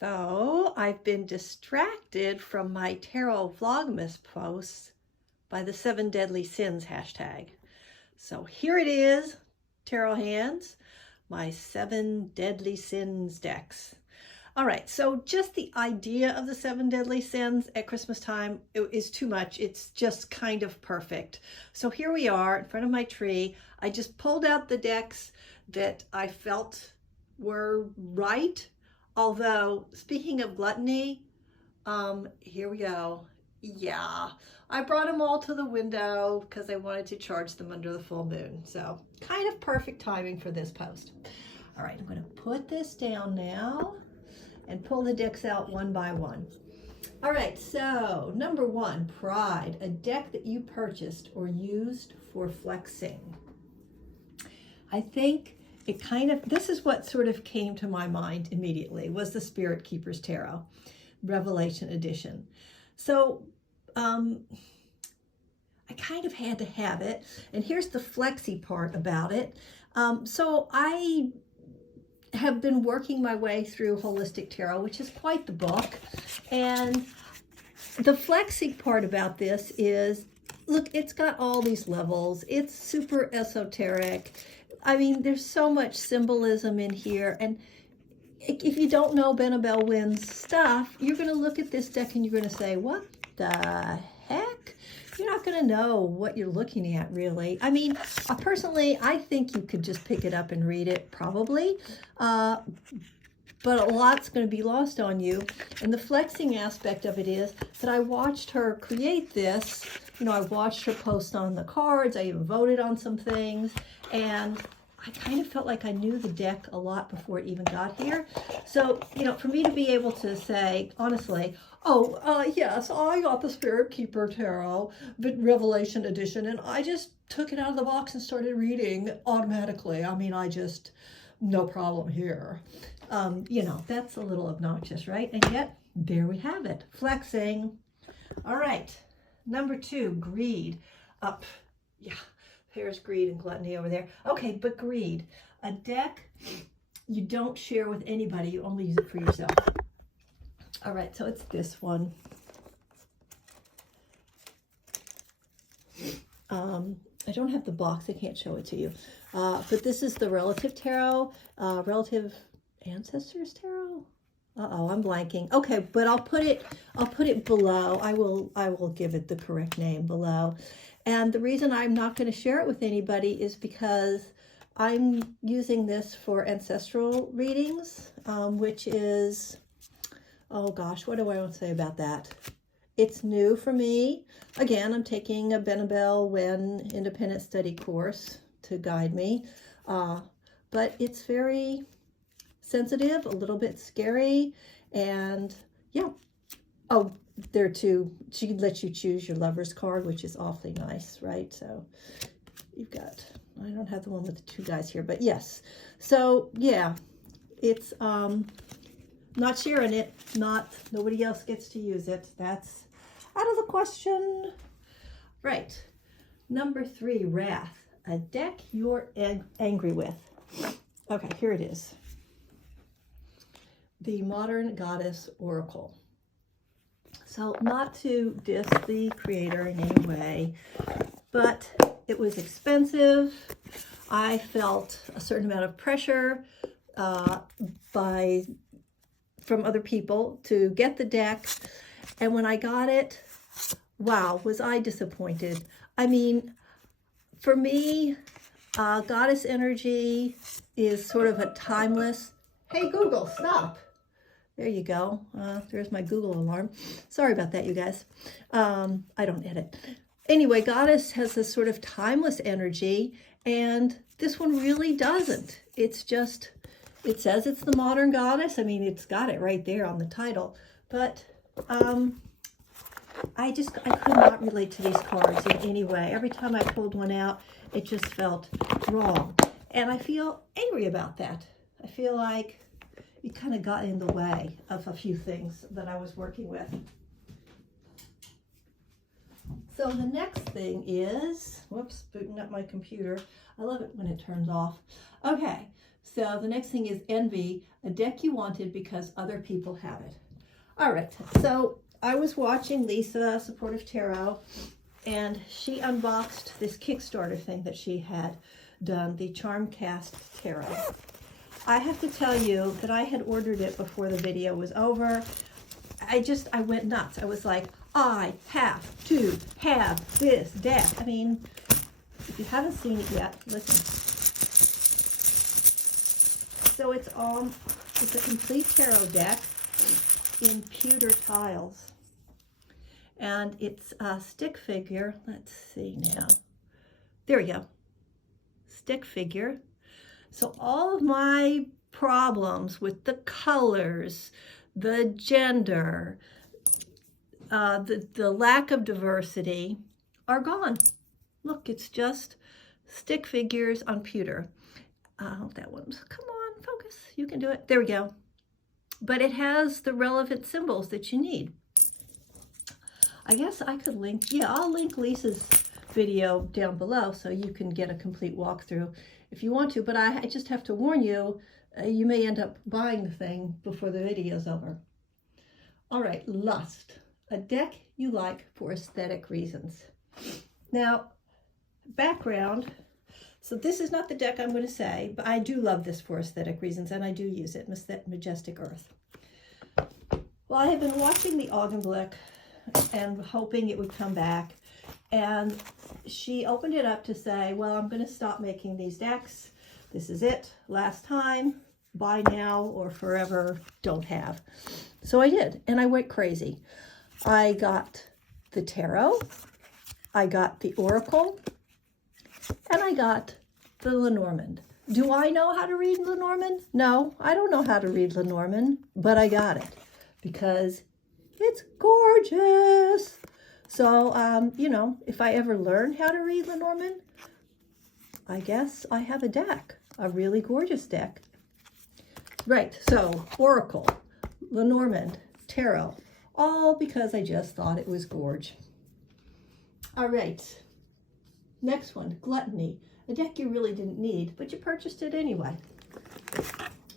So I've been distracted from my tarot vlogmas posts by the 7 deadly sins hashtag. So here it is, tarot hands, my 7 deadly sins decks. All right, so just the idea of the 7 deadly sins at Christmas time is too much. It's just kind of perfect. So here we are in front of my tree. I just pulled out the decks that I felt were right. Although, speaking of gluttony, here we go. Yeah, I brought them all to the window because I wanted to charge them under the full moon. So kind of perfect timing for this post. All right, I'm going to put this down now and pull the decks out one by one. All right, so number 1, Pride, a deck that you purchased or used for flexing. I think it kind of, this is what sort of came to my mind immediately, was the Spirit Keeper's Tarot, Revelation Edition. So I kind of had to have it. And here's the flexy part about it. So I have been working my way through Holistic Tarot, which is quite the book. And the flexing part about this is, look, it's got all these levels. It's super esoteric. I mean, there's so much symbolism in here. And if you don't know Benabel Wynn's stuff, you're going to look at this deck and you're going to say, what the heck? You're not going to know what you're looking at, really. I mean, personally, I think you could just pick it up and read it, probably. But a lot's going to be lost on you. And the flexing aspect of it is that I watched her create this. You know, I watched her post on the cards. I even voted on some things. And I kind of felt like I knew the deck a lot before it even got here. So, you know, for me to be able to say, honestly, yes, I got the Spirit Keeper Tarot, Revelation Edition, and I just took it out of the box and started reading automatically. I mean, no problem here. You know, that's a little obnoxious, right? And yet, there we have it. Flexing. All right. Number 2, Greed. Yeah, there's Greed and Gluttony over there. Okay, but Greed. A deck you don't share with anybody. You only use it for yourself. All right, so it's this one. I don't have the box. I can't show it to you. But this is the Relative Tarot, Relative Ancestors Tarot. I'm blanking. Okay, but I'll put it below. I will give it the correct name below. And the reason I'm not going to share it with anybody is because I'm using this for ancestral readings, which is, oh gosh, what do I want to say about that? It's new for me. Again, I'm taking a Benabel Wynn independent study course to guide me, but it's very sensitive, a little bit scary, and yeah. Oh, there too, she lets you choose your lover's card, which is awfully nice, right? So you've got, I don't have the one with the 2 guys here, but yes. So yeah, it's not sharing it, nobody else gets to use it. That's out of the question. Right. Number 3, Wrath, a deck you're angry with. Okay, here it is. The Modern Goddess Oracle. So not to diss the creator in any way, but it was expensive. I felt a certain amount of pressure from other people to get the deck. And when I got it, wow, was I disappointed. I mean, for me, goddess energy is sort of a timeless, hey Google, stop. There you go. There's my Google alarm. Sorry about that, you guys. I don't edit. Anyway, goddess has this sort of timeless energy, and this one really doesn't. It's just, it says it's the modern goddess. I mean, it's got it right there on the title. But I could not relate to these cards in any way. Every time I pulled one out, it just felt wrong. And I feel angry about that. I feel like it kind of got in the way of a few things that I was working with. So the next thing is, whoops, booting up my computer. I love it when it turns off. Okay, So the next thing is Envy, a deck you wanted because other people have it. All right, so I was watching Lisa, Supportive Tarot, and she unboxed this Kickstarter thing that she had done, the Charmcast Tarot. I have to tell you that I had ordered it before the video was over. I went nuts. I was like, I have to have this deck. I mean, if you haven't seen it yet, listen. So it's a complete tarot deck in pewter tiles. And it's a stick figure. Let's see now. There we go. Stick figure. So all of my problems with the colors, the gender, the lack of diversity are gone. Look, it's just stick figures on pewter. That one's, come on, focus. You can do it. There we go. But it has the relevant symbols that you need. I guess I could link, yeah, I'll link Lisa's video down below so you can get a complete walkthrough if you want to, but I just have to warn you, you may end up buying the thing before the video's over. All right, Lust, a deck you like for aesthetic reasons. Now, background, so this is not the deck I'm going to say, but I do love this for aesthetic reasons, and I do use it, Majestic Earth. Well, I have been watching the Augenblick and hoping it would come back, and she opened it up to say, well, I'm going to stop making these decks. This is it, last time, buy now or forever don't have. So I did, and I went crazy. I got the tarot, I got the oracle, and I got the Lenomand. Do I know how to read Lenomand? No, I don't know how to read Lenomand, but I got it because it's gorgeous. So, you know, if I ever learn how to read Lenomand, I guess I have a deck, a really gorgeous deck. Right, so Oracle, Lenomand, Tarot, all because I just thought it was gorge. All right, next one, Gluttony, a deck you really didn't need, but you purchased it anyway.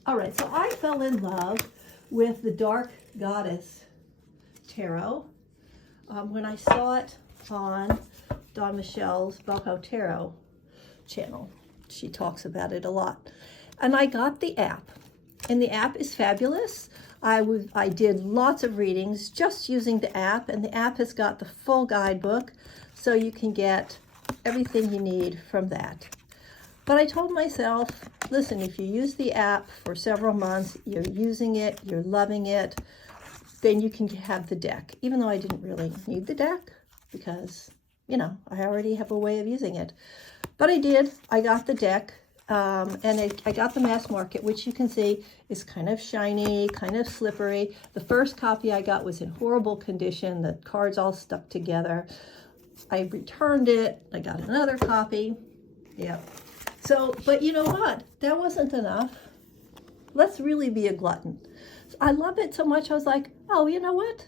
All right, so I fell in love with the Dark Goddess Tarot when I saw it on Dawn Michelle's Boho Tarot channel. She talks about it a lot. And I got the app, and the app is fabulous. I did lots of readings just using the app, and the app has got the full guidebook, so you can get everything you need from that. But I told myself, listen, if you use the app for several months, you're using it, you're loving it, then you can have the deck, even though I didn't really need the deck because, you know, I already have a way of using it. But I did. I got the deck, and I got the mass market, which you can see is kind of shiny, kind of slippery. The first copy I got was in horrible condition. The cards all stuck together. I returned it. I got another copy. Yep. So, but you know what? That wasn't enough. Let's really be a glutton. I love it so much, I was like, oh, you know what?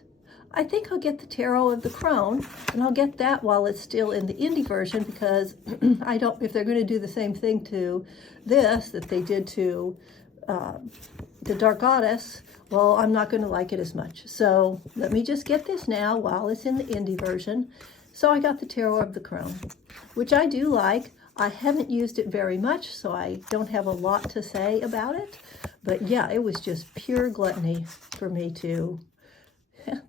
I think I'll get the Tarot of the Crone, and I'll get that while it's still in the indie version, because I don't, if they're going to do the same thing to this that they did to the Dark Goddess, well, I'm not going to like it as much. So let me just get this now while it's in the indie version. So I got the Tarot of the Crone, which I do like. I haven't used it very much, so I don't have a lot to say about it. But yeah, it was just pure gluttony for me to,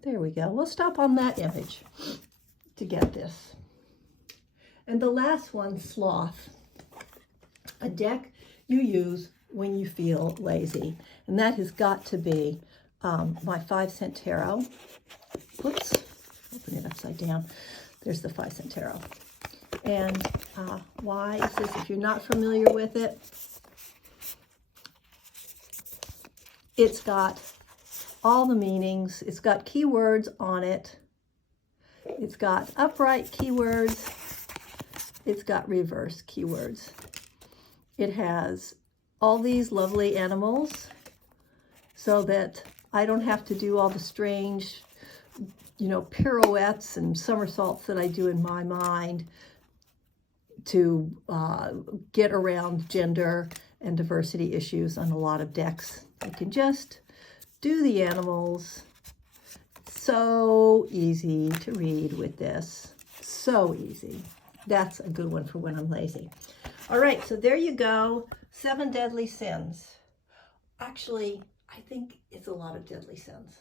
there we go. We'll stop on that image to get this. And the last one, Sloth, a deck you use when you feel lazy. And that has got to be my 5-cent tarot. Whoops, open it upside down. There's the 5-cent tarot. And why is this, if you're not familiar with it, it's got all the meanings. It's got keywords on it. It's got upright keywords. It's got reverse keywords. It has all these lovely animals so that I don't have to do all the strange, you know, pirouettes and somersaults that I do in my mind to get around gender and diversity issues on a lot of decks. You can just do the animals. So easy to read with this. So easy. That's a good one for when I'm lazy. All right, so there you go. 7 deadly sins. Actually, I think it's a lot of deadly sins.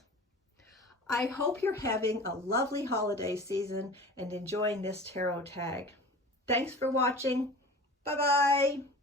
I hope you're having a lovely holiday season and enjoying this tarot tag. Thanks for watching. Bye-bye.